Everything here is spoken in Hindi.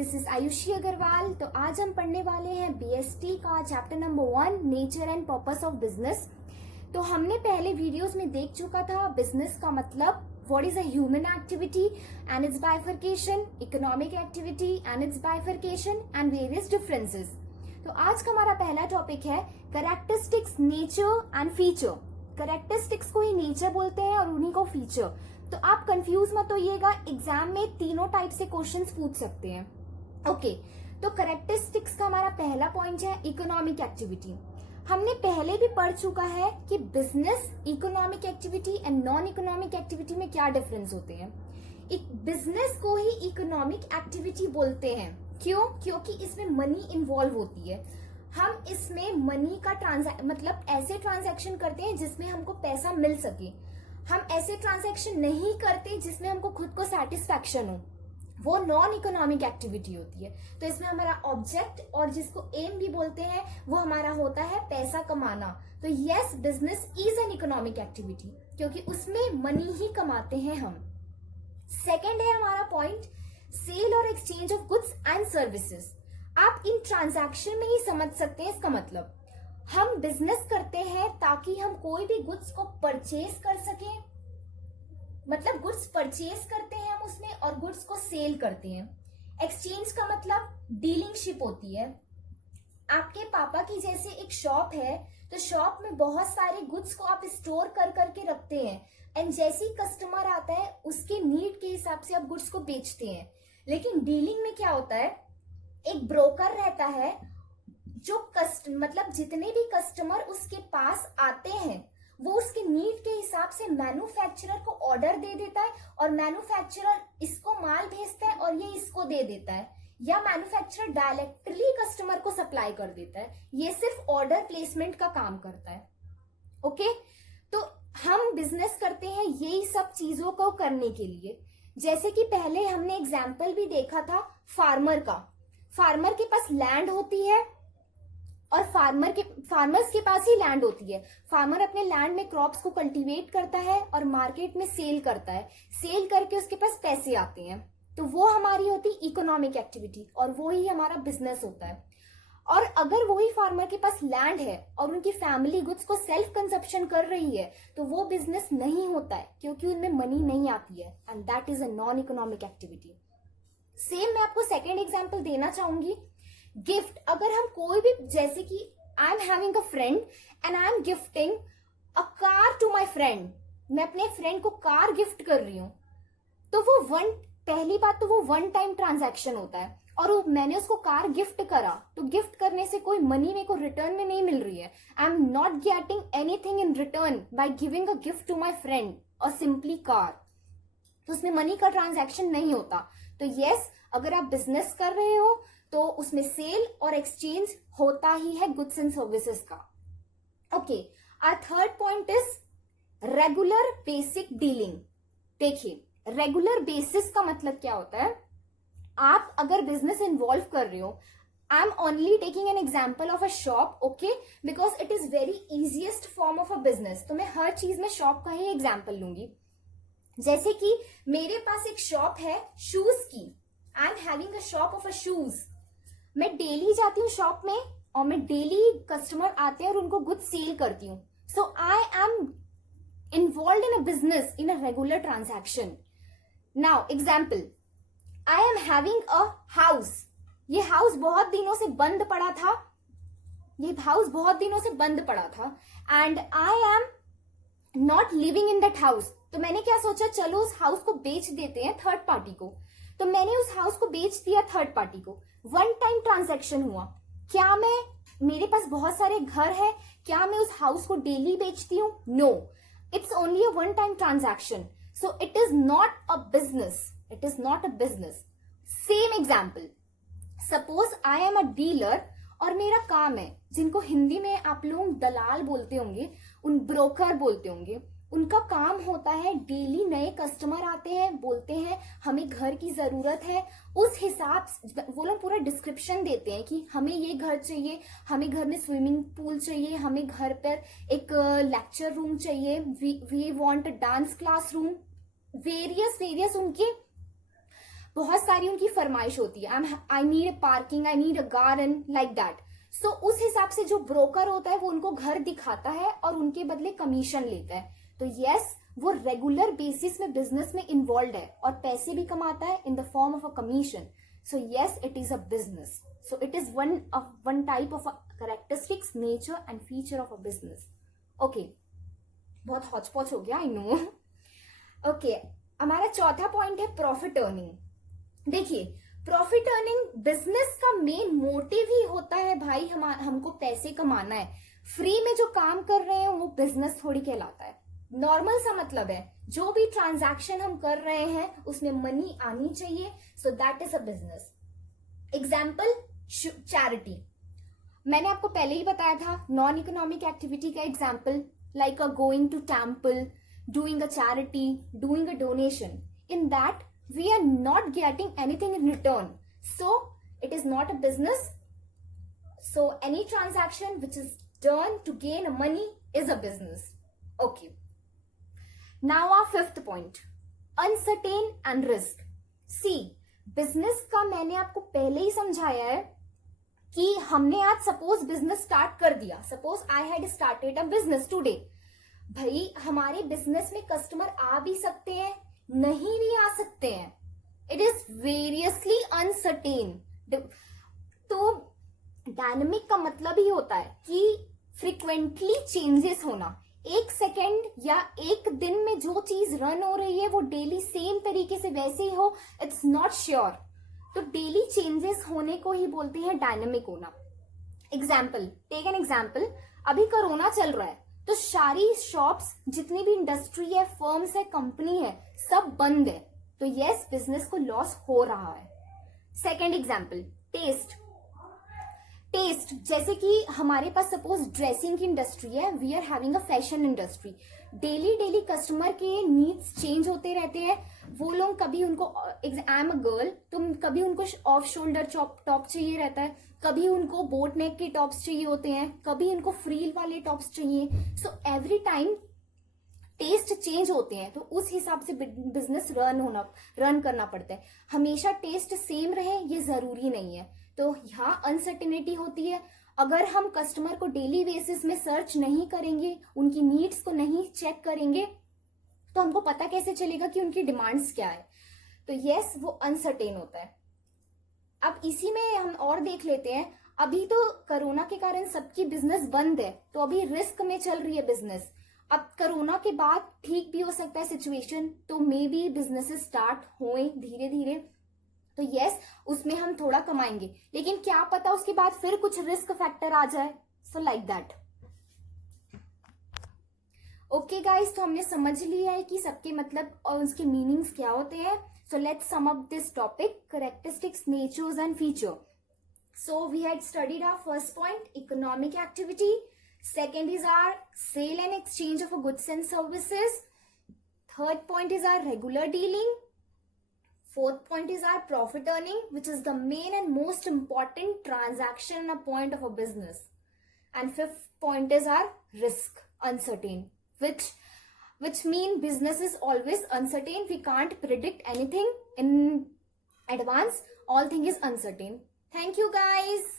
This is Ayushi Agarwal. तो आज हम पढ़ने वाले हैं बीएसटी का chapter number 1, nature and purpose of business. तो हमने पहले वीडियोस में देख चुका था बिजनेस का मतलब, what is a human activity and it's bifurcation, economic activity and it's bifurcation and various differences. तो आज का हमारा पहला टॉपिक है characteristics, nature and feature. Characteristics को ही नेचर बोलते हैं और उन्हीं को फीचर। तो आप कंफ्यूज मत होइएगा, एग्जाम में तीनों टाइप से क्वेश्चंस पूछ सकते हैं। ओके, तो कैरेक्टरिस्टिक्स का हमारा पहला पॉइंट है इकोनॉमिक एक्टिविटी। हमने पहले भी पढ़ चुका है कि business, economic activity and non economic activity में क्या डिफरेंस होते हैं। बिजनेस को ही इकोनॉमिक एक्टिविटी बोलते हैं। क्यों? क्योंकि इसमें मनी इन्वॉल्व होती है। हम इसमें मनी का मतलब ऐसे ट्रांजैक्शन करते हैं जिसमें हमको पैसा मिल सके। हम ऐसे ट्रांजैक्शन नहीं करते जिसमें हमको खुद को सेटिस्फैक्शन हो, वो नॉन इकोनॉमिक एक्टिविटी होती है। तो इसमें हमारा ऑब्जेक्ट और जिसको एम भी बोलते हैं वो हमारा होता है पैसा कमाना। तो yes, business is an economic activity क्योंकि उसमें मनी ही कमाते हैं हम। सेकेंड है हमारा पॉइंट सेल और exchange of goods and services. आप इन ट्रांजैक्शन में ही समझ सकते हैं इसका मतलब। हम बिजनेस करते हैं ताकि हम कोई भी गुड्स को परचेज कर सकें, मतलब गुड्स परचेज करते हैं हम उसमें और गुड्स को सेल करते हैं। एक्सचेंज का मतलब डीलिंगशिप होती है। आपके पापा की जैसे एक शॉप है तो शॉप में बहुत सारे गुड्स को आप स्टोर कर करके रखते हैं एंड जैसे ही कस्टमर आता है उसके नीड के हिसाब से आप गुड्स को बेचते हैं। लेकिन डीलिंग में क्या होता है, एक ब्रोकर रहता है जो मतलब जितने भी कस्टमर उसके पास आते हैं वो उसके नीड के हिसाब से मैन्युफैक्चरर को ऑर्डर दे देता है और मैन्युफैक्चरर इसको माल भेजता है और ये इसको दे देता है, या मैन्युफैक्चरर डायरेक्टली कस्टमर को सप्लाई कर देता है। ये सिर्फ ऑर्डर प्लेसमेंट का काम करता है। ओके, तो हम बिजनेस करते हैं यही सब चीजों को करने के लिए। जैसे कि पहले हमने एग्जाम्पल भी देखा था फार्मर का। फार्मर के पास लैंड होती है और फार्मर्स के पास ही लैंड होती है। फार्मर अपने लैंड में क्रॉप्स को कल्टीवेट करता है और मार्केट में सेल करता है। सेल करके उसके पास पैसे आते हैं, तो वो हमारी होती इकोनॉमिक एक्टिविटी और वो ही हमारा बिजनेस होता है। और अगर वही फार्मर के पास लैंड है और उनकी फैमिली गुड्स को सेल्फ कंजप्शन कर रही है तो वो बिजनेस नहीं होता है क्योंकि उनमें मनी नहीं आती है and that is a non economic activity. Same मैं आपको सेकेंड एग्जाम्पल देना चाहूंगी। गिफ्ट, अगर हम कोई भी, जैसे कि I am having a friend and I am gifting a car to my friend, मैं अपने फ्रेंड को कार गिफ्ट कर रही हूं, तो वो पहली बात तो वो वन टाइम ट्रांजैक्शन होता है और मैंने उसको कार गिफ्ट करा, तो गिफ्ट करने से कोई मनी मेरे को रिटर्न में नहीं मिल रही है। I am not getting anything in return by giving a gift to my friend और सिंपली कार, तो उसमें मनी का ट्रांजैक्शन नहीं होता। तो यस, अगर आप बिजनेस कर रहे हो तो उसमें सेल और एक्सचेंज होता ही है गुड्स एंड सर्विसेज का। Okay, our third point is regular basic dealing. देखिए, रेगुलर बेसिस का मतलब क्या होता है। आप अगर बिजनेस इन्वॉल्व कर रहे हो, I am only taking an example of a shop, okay, because it is very easiest form of a business. तो मैं हर चीज में शॉप का ही एग्जाम्पल लूंगी। जैसे कि मेरे पास एक शॉप है शूज की, आई am having a shop of a shoes. मैं डेली जाती हूँ शॉप में और मैं डेली कस्टमर आते हैं और उनको गुड्स सेल करती हूँ। So I am involve in a business in a regular transaction. Now example, I am having a house. ये हाउस बहुत दिनों से बंद पड़ा था, and I am not living in that house. तो मैंने क्या सोचा, चलो उस हाउस को बेच देते हैं थर्ड पार्टी को। तो मैंने उस हाउस को बेच दिया थर्ड पार्टी को। वन टाइम ट्रांजैक्शन हुआ। क्या मेरे पास बहुत सारे घर है, क्या मैं उस हाउस को डेली बेचती हूँ? No, it's only a one time transaction, so it is not a business. Same example, suppose I am a dealer और मेरा काम है, जिनको हिंदी में आप लोग दलाल बोलते होंगे, ब्रोकर बोलते होंगे, उनका काम होता है डेली नए कस्टमर आते हैं, बोलते हैं हमें घर की जरूरत है, उस हिसाब से वो लोग पूरा डिस्क्रिप्शन देते हैं कि हमें ये घर चाहिए, हमें घर में स्विमिंग पूल चाहिए, हमें घर पर एक लेक्चर रूम चाहिए, we want dance class room, various उनके बहुत सारी उनकी फरमाइश होती है, I need a parking, I need a garden, like that. So उस हिसाब से जो ब्रोकर होता है वो उनको घर दिखाता है और उनके बदले कमीशन लेता है. तो यस, वो रेगुलर बेसिस में बिजनेस में इन्वॉल्व है और पैसे भी कमाता है in the form of a commission. So yes, it is a business. So it is one type of characteristics, nature and feature of a business. Okay, बहुत हौच पौच हो गया, आई नो. ओके, हमारा चौथा पॉइंट है प्रॉफिट अर्निंग. देखिए, प्रॉफिट अर्निंग बिजनेस का मेन मोटिव ही होता है भाई, हमको पैसे कमाना है. फ्री में जो काम कर रहे हैं वो बिजनेस थोड़ी कहलाता है. नॉर्मल सा मतलब है, जो भी ट्रांजैक्शन हम कर रहे हैं उसमें मनी आनी चाहिए. So that is a business. Example, charity. मैंने आपको पहले ही बताया था नॉन इकोनॉमिक एक्टिविटी का example, like going to temple, doing a charity, doing a donation. In that, we are not getting anything in return. So, it is not a business. So, any transaction which is done to gain money is a business. Okay. Now, our fifth point, uncertain and risk. See, business का मैंने आपको पहले ही समझाया है कि हमने आज सपोज बिजनेस स्टार्ट कर दिया. Suppose I had started a business today. भाई, हमारे बिजनेस में कस्टमर आ भी सकते हैं, नहीं भी आ सकते हैं. It is variously uncertain. तो डायनेमिक का मतलब ही होता है कि फ्रिक्वेंटली चेंजेस होना. एक सेकेंड या एक दिन में जो चीज रन हो रही है वो डेली सेम तरीके से वैसे ही हो, इट्स नॉट श्योर. तो डेली चेंजेस होने को ही बोलते हैं डायनेमिक होना. Example, take an example. अभी कोरोना चल रहा है तो सारी शॉप्स, जितनी भी इंडस्ट्री है, फर्म्स है, कंपनी है, सब बंद है. तो यस, बिजनेस को लॉस हो रहा है. Second example, test. टेस्ट जैसे कि हमारे पास सपोज ड्रेसिंग की इंडस्ट्री है, we are having a fashion industry. Daily daily customer के नीड्स चेंज होते रहते हैं. वो लोग कभी उनको, आई एम अ गर्ल, तो कभी उनको ऑफ शोल्डर टॉप चाहिए रहता है, कभी उनको बोट नेक के टॉप्स चाहिए होते हैं, कभी उनको फ्रील वाले टॉप्स चाहिए. So every time taste change होते हैं. तो उस हिसाब से बिजनेस रन करना पड़ता है. हमेशा टेस्ट सेम रहे ये जरूरी नहीं है. तो यहाँ अनसर्टेनिटी होती है. अगर हम कस्टमर को डेली बेसिस में सर्च नहीं करेंगे, उनकी नीड्स को नहीं चेक करेंगे, तो हमको पता कैसे चलेगा कि उनकी डिमांड्स क्या है. तो यस, वो अनसर्टेन होता है. अब इसी में हम और देख लेते हैं. अभी तो कोरोना के कारण सबकी बिजनेस बंद है, तो अभी रिस्क में चल रही है बिजनेस. अब कोरोना के बाद ठीक भी हो सकता है सिचुएशन, तो मे बी बिजनेसेस स्टार्ट होए धीरे धीरे. तो यस, उसमें हम थोड़ा कमाएंगे, लेकिन क्या पता उसके बाद फिर कुछ रिस्क फैक्टर आ जाए. So like that. Okay guys, तो हमने समझ लिया है कि सबके मतलब और उसके मीनिंग्स क्या होते हैं. So let's sum up this topic, characteristics, natures and feature. So we had studied our first point, economic activity. Second is our sale and exchange of goods and services. Third point is our regular dealing. Fourth point is our profit earning, which is the main and most important transaction point of a business. And fifth point is our risk, uncertain, which mean business is always uncertain. We can't predict anything in advance. All thing is uncertain. Thank you guys.